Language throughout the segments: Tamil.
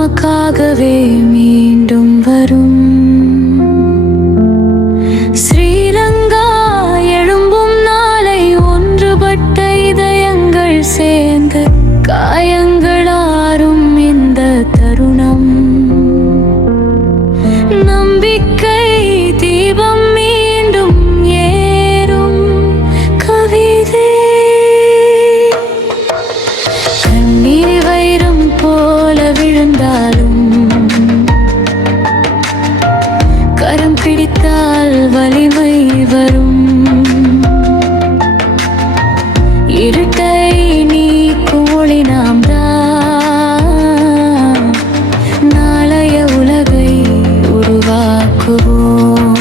நமக்காகவே மீண்டும் வரும். ஸ்ரீலங்கா எழும்பும் நாளை ஒன்றுபட்ட இதயங்கள் சேர்ந்து காயங்களாரும் இந்த தருணம். நம்பிக்கை தீபம் மீண்டும் ஏறும் கவிதை. கண்ணீர் வைரம் போல விழுந்தாலும் கரம் பிடித்தால் வலிமை வரும். இருட்டை நீக்கும் ஒளி நாம் தான் நாளைய உலகை உருவாக்குவோம்.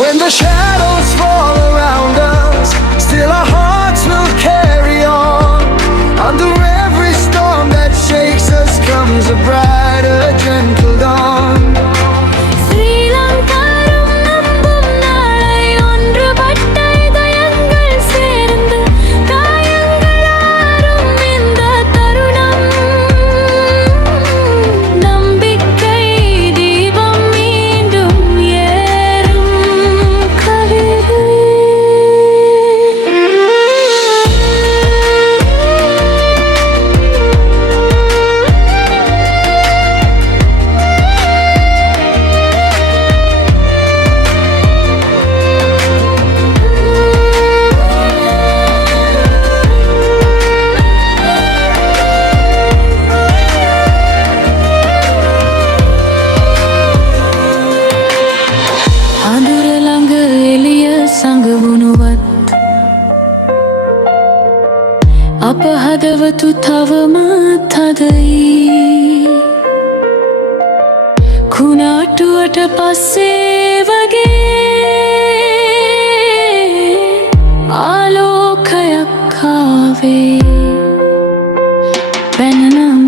When the shadows fall around us, still our hearts will carry on. Under every storm that shakes us comes a brighter, gentle dawn. ஸ்ரீலங்காரும் நம்பும் நாளை ஒன்றுபட்ட இதயங்கள் சேர்ந்து காயங்களாரும் இந்த தருணம். நம்பிக்கை தீபம் மீண்டும் ஏறும் கவிதை. අඳුරළඟ එළිය සඟවුණුවත් අප හදවතු තවමත් හදයි. කුණාටුවට පස්සේ වගේ ආලෝකයක් ආවේ. පැනනම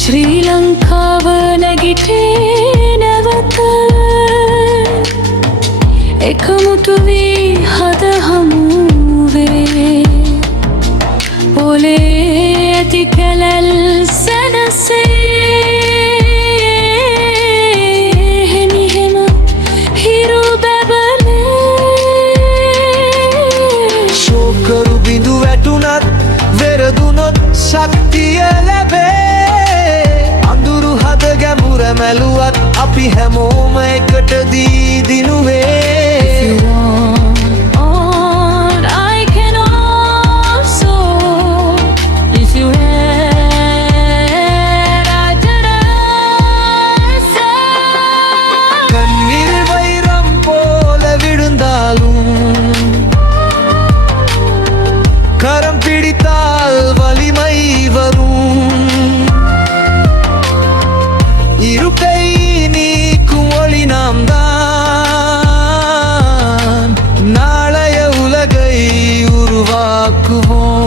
ශ්‍රී ලංකාව නැගිටේ නැවත. එකමුතු වී හද හමුවේ පොලේ ඇති කැලැල් සැනසේ. හෙමිහෙම හිරු බැබලේ. ශෝකරු බිඳු වැටුණත් වෙරදුනොත් ශක්තිය ලැබේ. අඳුරු හද ගැඹුර මැලුවත් අපි හැමෝම එකට දී දිනුවේ. கண்ணீர் வைரம் போல விழுந்தாலும் கரம் பிடித்தால் வலிமை வரும். இருட்டை நீக்கும் ஒளி நாம் தான் நாளைய உலகை உருவாக்குவோம்.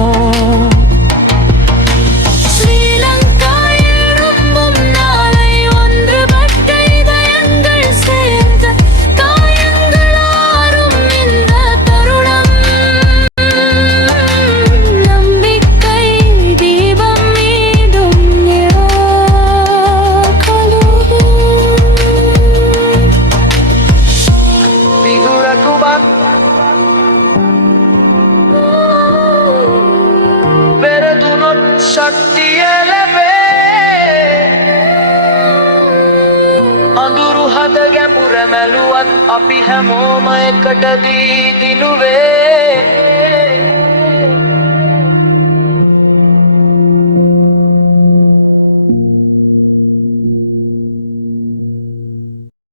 ශක්තිය ලැබේ. අඳුරු හද ගැඹුර මැලුවත් අපි හැමෝම එකට දී දිනුවේ.